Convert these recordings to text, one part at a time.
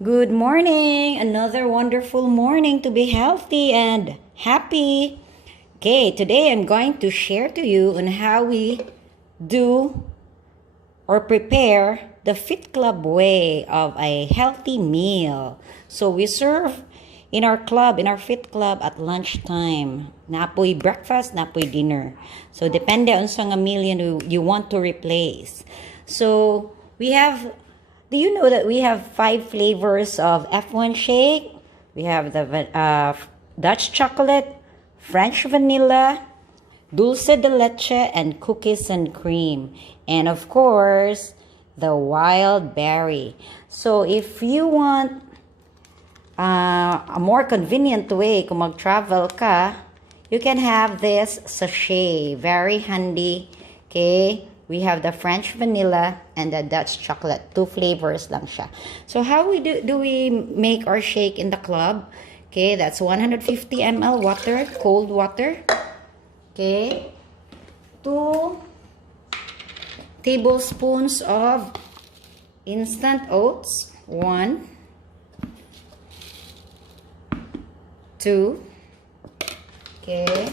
Good morning! Another wonderful morning to be healthy and happy. Okay, today I'm going to share to you on how we do or prepare the Fit Club way of a healthy meal. So we serve in our club, in our Fit Club at lunchtime. Napoy breakfast, napoy dinner. So depende on sa nga meal you want to replace. So we have, do you know that we have 5 flavors of F1 shake? We have the Dutch chocolate, French vanilla, dulce de leche, and cookies and cream. And of course, the wild berry. So if you want a more convenient way kung mag-travel ka, you can have this sachet. Very handy. Okay? We have the French vanilla and the Dutch chocolate. 2 flavors lang siya. So how do we make our shake in the club? Okay, that's 150 ml water, cold water. Okay. 2 tablespoons of instant oats. 1, 2. Okay.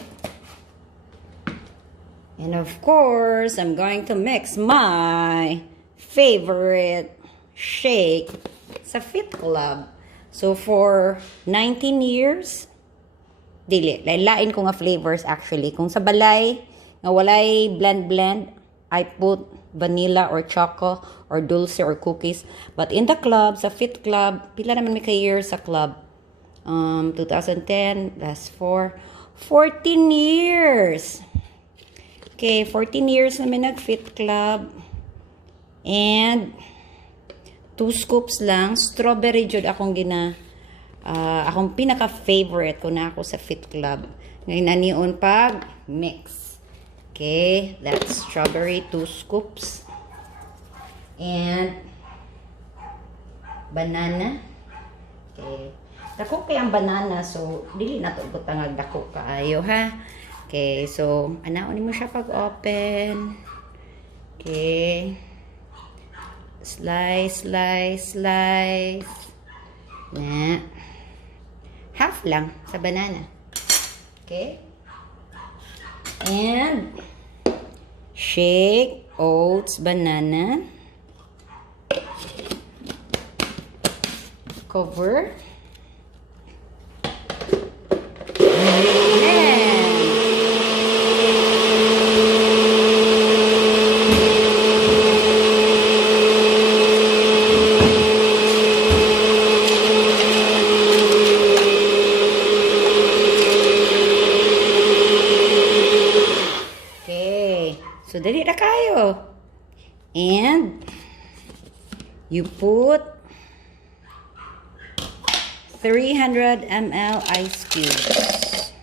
And of course, I'm going to mix my favorite shake sa Fit Club. So for 19 years, lain ko nga flavors actually. Kung sa balay, nga walay blend, I put vanilla or choco or dulce or cookies. But in the club, sa Fit Club, pila naman may ka-years sa club? 2010, that's 14 years. Okay, 14 years namin nag-Fit Club. And 2 scoops lang. Strawberry jud akong akong pinaka-favorite ko na ako sa Fit Club. Ngayon anion pag mix. Okay, that's strawberry 2 scoops. And banana. Okay. Dako kay ang banana, so dili na to butang dako kaayo ha. Okay, so anaon mo siya pag-open. Okay. Slice. Na. Half lang sa banana. Okay? And shake oats, banana. Cover. So, dali na kayo. And, you put 300 ml ice cubes.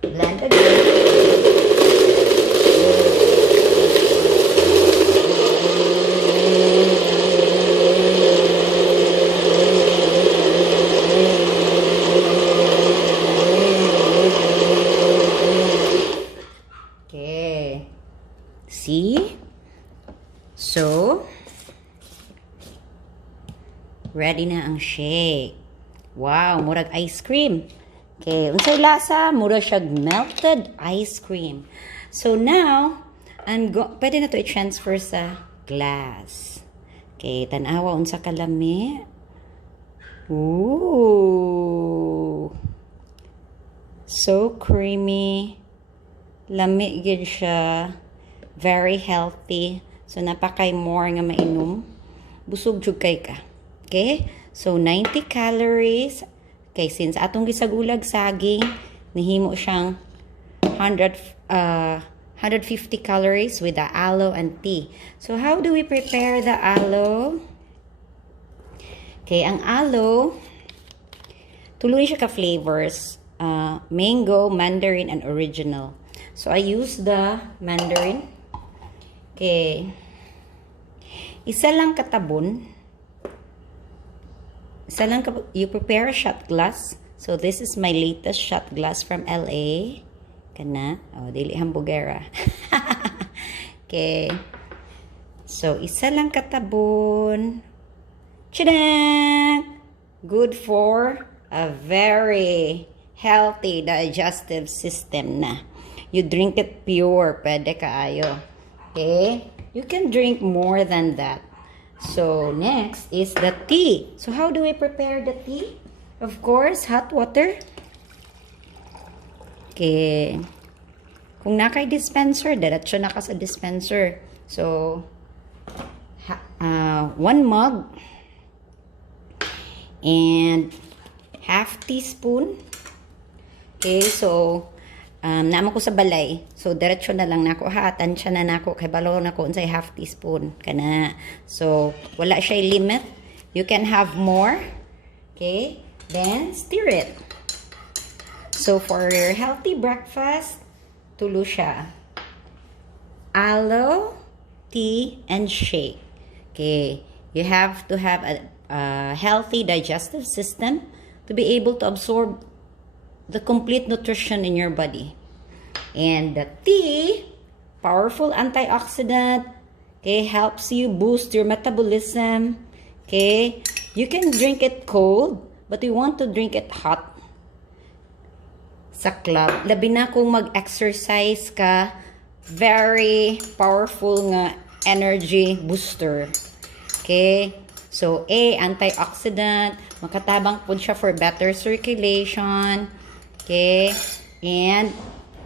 Blend again. See? So, ready na ang shake. Wow, murag ice cream. Okay, unsay lasa? Murag siya melted ice cream. So now, pwede na to i-transfer sa glass. Okay, tanawa unsa kalami. Ooh. So creamy. Lami gid siya. Very healthy. So, napakay more nga mainom. Busog jud kay ka. Okay? So, 90 calories. Okay, since atong gisagulag saging, nihimo siyang 150 calories with the aloe and tea. So, how do we prepare the aloe? Okay, ang aloe, tuloy siya ka flavors. Mango, mandarin, and original. So, I use the mandarin. Okay. Isa lang katabon. You prepare a shot glass. So, this is my latest shot glass from LA. Kana. Oh, dili hambugera. Okay. So, isa lang katabon. Tadang! Good for a very healthy digestive system na. You drink it pure, pwede kaayo. Okay? You can drink more than that. So, next is the tea. So, how do we prepare the tea? Of course, hot water. Okay. Kung nakay dispenser, diretso na ka sa dispenser. So, 1 mug and half teaspoon. Okay, so, naman ko sa balay. So, diretso na lang nako ha. Tansya na nako. Kay balo na ko unsay half teaspoon. Kana. So, wala siya limit. You can have more. Okay. Then, stir it. So, for your healthy breakfast, tulo siya. Aloe, tea, and shake. Okay. You have to have a healthy digestive system to be able to absorb the complete nutrition in your body. And the tea, powerful antioxidant, okay, helps you boost your metabolism. Okay. You can drink it cold, but you want to drink it hot. Sa club, labi na kung mag-exercise ka, very powerful nga energy booster. Okay? So, antioxidant, makatabang po siya for better circulation. Okay? And,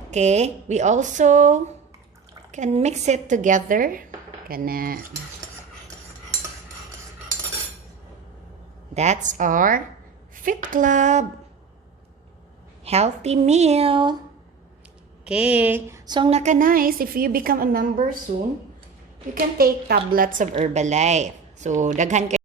okay, we also can mix it together. Kana. That's our Fit Club healthy meal. Okay. So, ang naka-nice, if you become a member soon, you can take tablets of Herbalife. So, daghan